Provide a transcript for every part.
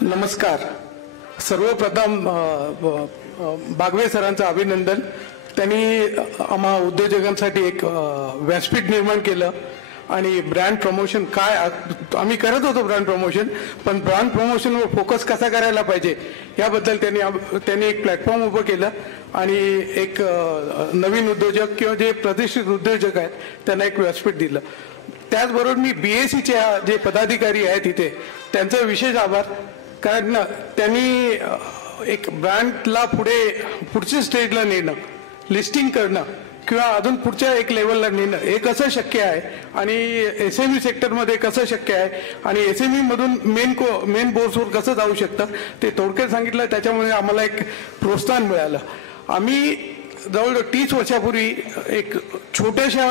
नमस्कार. सर्वप्रथम बागवे सरांचं अभिनंदन. त्यांनी आम्हा उद्योजकांसाठी एक व्यासपीठ निर्माण केलं आणि ब्रँड प्रमोशन काय आम्ही करत होतो ब्रँड प्रमोशन, पण ब्रँड प्रमोशनवर फोकस कसा करायला पाहिजे याबद्दल त्यांनी एक प्लॅटफॉर्म उभं केलं आणि एक नवीन उद्योजक किंवा जे प्रतिष्ठित उद्योजक आहेत त्यांना एक व्यासपीठ दिलं. त्याचबरोबर मी BSEचे जे पदाधिकारी आहेत तिथे त्यांचा विशेष आभार, कारण त्यांनी एक ब्रँडला पुढच्या स्टेजला नेणं, लिस्टिंग करणं किंवा अजून पुढच्या एक लेवलला नेणं हे कसं शक्य आहे आणि SME सेक्टरमध्ये कसं शक्य आहे आणि SME मधून मेन बोर्ड्सवर कसं जाऊ शकतं ते थोडक्यात सांगितलं. त्याच्यामुळे आम्हाला एक प्रोत्साहन मिळालं. आम्ही जवळजवळ 30 वर्षापूर्वी एक छोट्याशा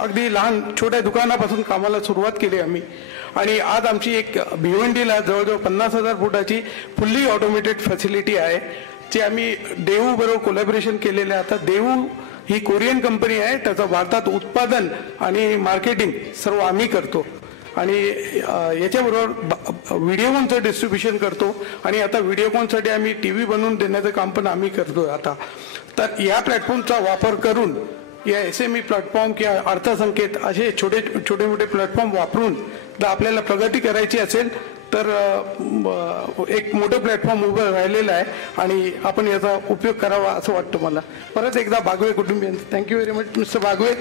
अगदी लहान छोट्या दुकानापासून कामाला सुरुवात केली आम्ही आणि आज आमची एक भिवंडीला जवळजवळ 50,000 फुटाची फुल्ली ऑटोमेटेड फॅसिलिटी आहे, जी आम्ही देऊ बरोबर कोलॅबोरेशन केलेलं आहे. आता देऊ ही कोरियन कंपनी आहे, त्याचं भारतात उत्पादन आणि मार्केटिंग सर्व आम्ही करतो आणि याच्याबरोबर व्हिडिओकॉनचं डिस्ट्रीब्युशन करतो आणि आता व्हिडिओकॉनसाठी आम्ही TV बनवून देण्याचं काम पण आम्ही करतो आता. तर या प्लॅटफॉर्मचा वापर करून या SME प्लॅटफॉर्म किंवा अर्थसंकेत असे छोटे मोठे प्लॅटफॉर्म वापरून जर आपल्याला प्रगती करायची असेल तर एक मोठं प्लॅटफॉर्म उभं राहिलेलं आहे आणि आपण याचा उपयोग करावा असं वाटतं मला. परत एकदा बागवे कुटुंबियांचं thank you very much. Mister Bagwe.